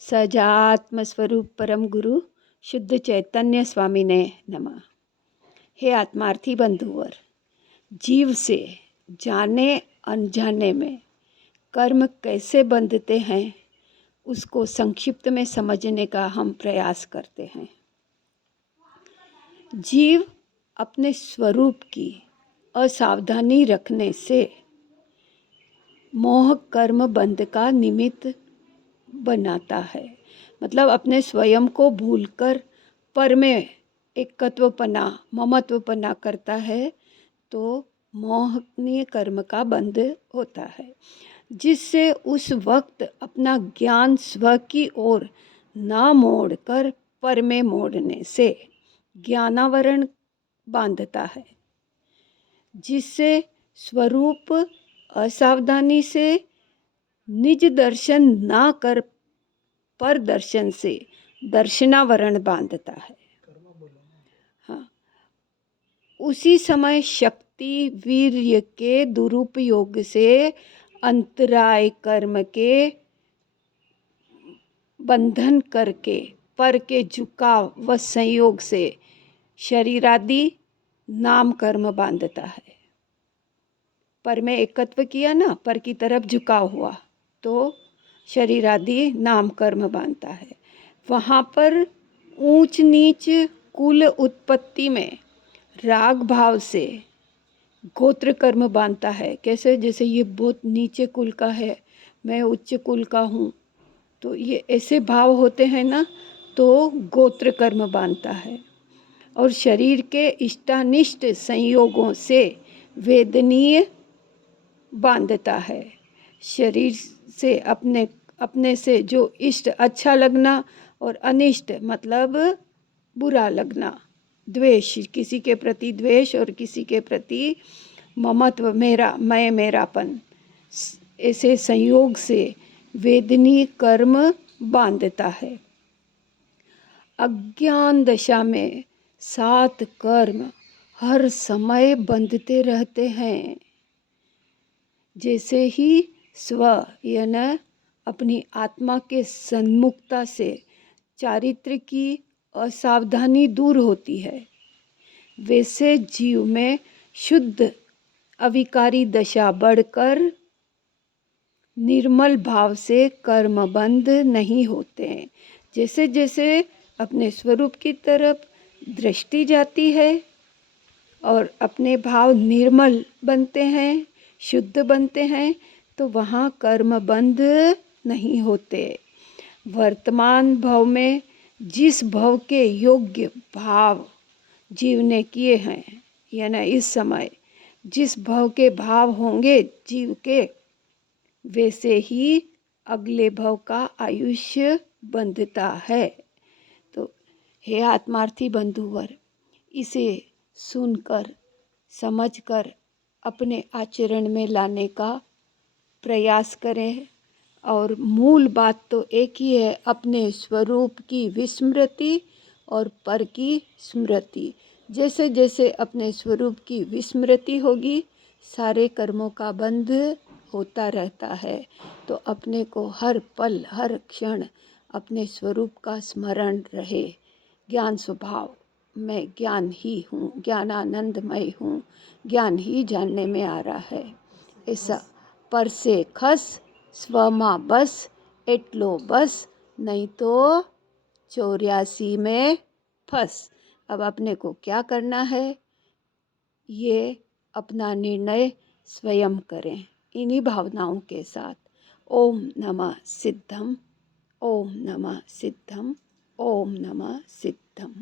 सजात्म स्वरूप परम गुरु शुद्ध चैतन्य स्वामी ने नमः। हे आत्मार्थी बंधुवर, जीव से जाने अनजाने में कर्म कैसे बंधते हैं उसको संक्षिप्त में समझने का हम प्रयास करते हैं। जीव अपने स्वरूप की असावधानी रखने से मोह कर्म बंध का निमित्त बनाता है। मतलब अपने स्वयं को भूलकर पर में एकत्वपना ममत्वपना करता है तो मोहनीय कर्म का बंध होता है, जिससे उस वक्त अपना ज्ञान स्व की ओर ना मोड़कर पर में मोड़ने से ज्ञानावरण बांधता है, जिससे स्वरूप असावधानी से निज दर्शन ना कर पर दर्शन से दर्शनावरण बांधता है। हाँ, उसी समय शक्ति वीर्य के दुरुपयोग से अंतराय कर्म के बंधन करके पर के झुकाव व संयोग से शरीरादि नाम कर्म बांधता है। पर में एकत्व किया ना, पर की तरफ झुकाव हुआ तो शरीर आदि नाम कर्म बांधता है। वहाँ पर ऊंच नीच कुल उत्पत्ति में राग भाव से गोत्र कर्म बांधता है। कैसे? जैसे ये बहुत नीचे कुल का है, मैं उच्च कुल का हूँ, तो ये ऐसे भाव होते हैं ना, तो गोत्र कर्म बांधता है। और शरीर के इष्टानिष्ट संयोगों से वेदनीय बांधता है। शरीर से अपने से जो इष्ट अच्छा लगना और अनिष्ट मतलब बुरा लगना, द्वेष, किसी के प्रति द्वेष और किसी के प्रति ममत्व, मेरा, मैं, मेरापन, ऐसे संयोग से वेदनीय कर्म बांधता है। अज्ञान दशा में 7 कर्म हर समय बंधते रहते हैं। जैसे ही स्व यानी अपनी आत्मा के सन्मुखता से चारित्र की असावधानी दूर होती है, वैसे जीव में शुद्ध अविकारी दशा बढ़कर निर्मल भाव से कर्मबंध नहीं होते हैं। जैसे जैसे अपने स्वरूप की तरफ दृष्टि जाती है और अपने भाव निर्मल बनते हैं, शुद्ध बनते हैं, तो वहाँ कर्म बंध नहीं होते। वर्तमान भव में जिस भव के योग्य भाव जीव ने किए हैं, यानी इस समय जिस भव के भाव होंगे जीव के, वैसे ही अगले भव का आयुष्य बंधता है। तो हे आत्मार्थी बंधुवर, इसे सुनकर समझकर अपने आचरण में लाने का प्रयास करें। और मूल बात तो एक ही है, अपने स्वरूप की विस्मृति और पर की स्मृति। जैसे जैसे अपने स्वरूप की विस्मृति होगी, सारे कर्मों का बंध होता रहता है। तो अपने को हर पल हर क्षण अपने स्वरूप का स्मरण रहे। ज्ञान स्वभाव, मैं ज्ञान ही हूँ, ज्ञानानंदमय हूँ, ज्ञान ही जानने में आ रहा है। ऐसा पर से खस स्वमा बस एटलो बस, नहीं तो 84 में फंस। अब अपने को क्या करना है, ये अपना निर्णय स्वयं करें इन्हीं भावनाओं के साथ। ओम नमः सिद्धम, ओम नमः सिद्धम, ओम नमः सिद्धम।